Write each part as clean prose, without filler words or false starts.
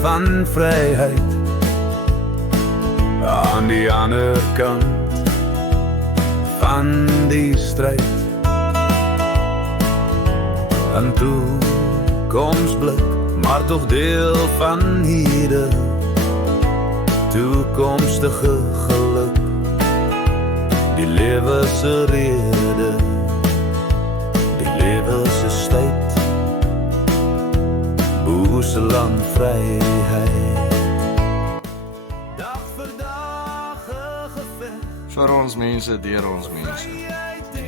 van vryheid aan die ander kant van die stryd. 'n toekomsblik, maar toch deel van hede. Toekomstige geluk, die lewe se rede, die lewe se tyd, Boersland vryheid. Dag vir dag 'n geveg vir ons mense, deur ons mense,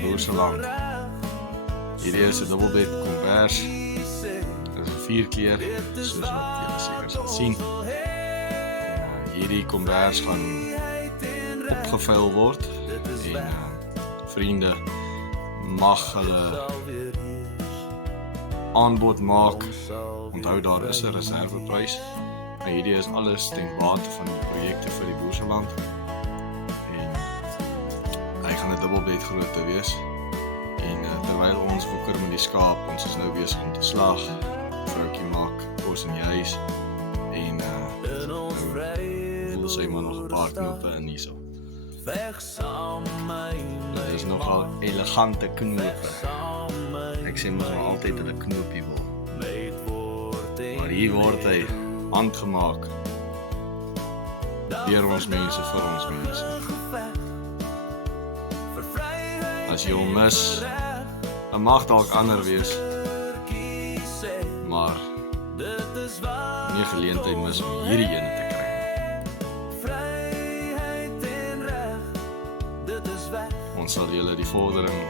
Boersland. Hierdie is 'n dubbelbed kombers. Dit is 'n 4-kleur, soos wat julle seker sal sien. Hierdie kombers gaan opgevuil word en vriende mag hulle aanbod maak. Onthou, daar is 'n reserveprys. En hierdie is alles ten bate van die projekte vir die Boersland. En hy gaan 'n dubbelbed grootte wees. En terwyl ons woeker met die skaap, ons is nou besig om te slag. Vroukie maak kos in die huis. En nou wil sy maar nog 'n paar knope in hierso. Dit is nogal elegante knope. Ek sê mos maar altyd hulle knopie wil. Maar hier word hy handgemaak. Deur ons mense, vir ons mense. As jy hom mis, dan mag dalk ander wees. Maar nie geleentheid mis om hierdie ene te kry. Ons sal julle die vordering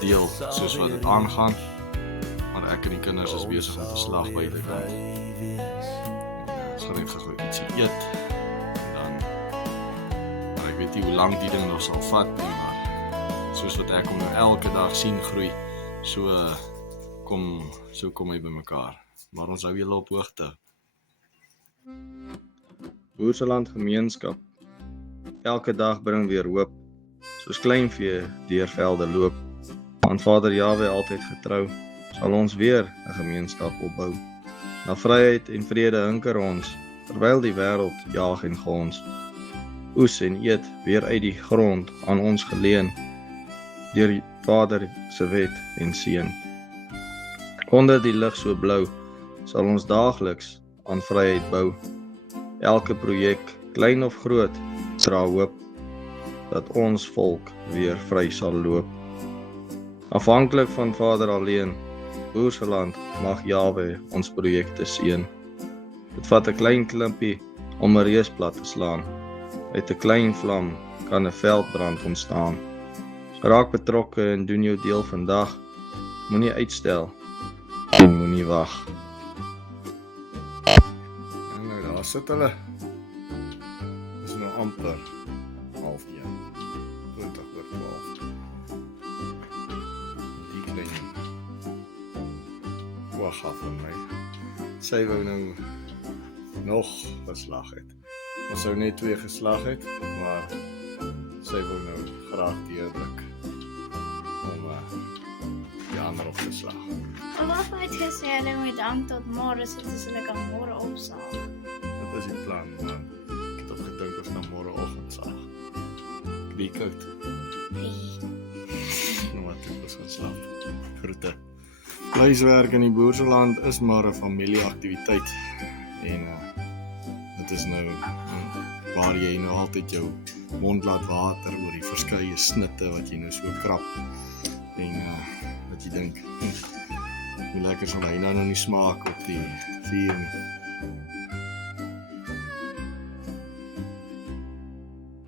deel soos wat dit aangaan. Maar ek en die kinders is besig om te slag by die kant. Ons gaan net gou ietsie eet. En dan, maar ek weet nie hoe lank die ding nog sal vat nie, maar soos wat ek hom nou elke dag sien groei, so kom hy by mekaar. Maar ons hou julle op hoogte. Boersland gemeenskap. Elke dag bring weer hoop, soos kleinvee deur velde loop. Want Vader Jahwe altyd getrou, sal ons weer 'n gemeenskap opbou. Na vryheid en vrede hinker ons, terwyl die wêreld jaag en gons. Oes en eet weer uit die grond aan ons geleen, deur Vader se wet en seën. Onder die lig so blou, sal ons daagliks aan vryheid bou. Elke projek, klein of groot, dra hoop, dat ons volk weer vry sal loop. Afhanklik van Vader alleen, Boersland mag Jahwe ons projekte seën. Dit vat 'n klein klimpie om 'n reus plat te slaan. Uit 'n klein vlam kan 'n veldbrand ontstaan. Raak betrokke en doen jou deel vandag. Moenie uitstel en moenie wag. En nou daar sit hulle. Dis nou amper 12:30. 20:12. Die klein wag af van my. Sy wou nou nog geslag het. Ons sou net 2 geslag het, maar sy wou nou graag deurdruk om die ander op te slag. Maar wat het gesê hulle moet aan tot môre, sodat hulle kan môre opsaag? Dit is die plan, maar ek het opgedink ons gaan môreoggend saag. Ek die koud. Nou wat ek was gaan slaap. Groete. Huiswerk in die Boersland is maar 'n familieaktiwiteit. En dit is nou waar jy nou altyd jou mond laat water oor die verskeie snitte wat jy nou so krap. En wat jy dink, hoe lekker sal hy nou nie smaak op die vuur nie.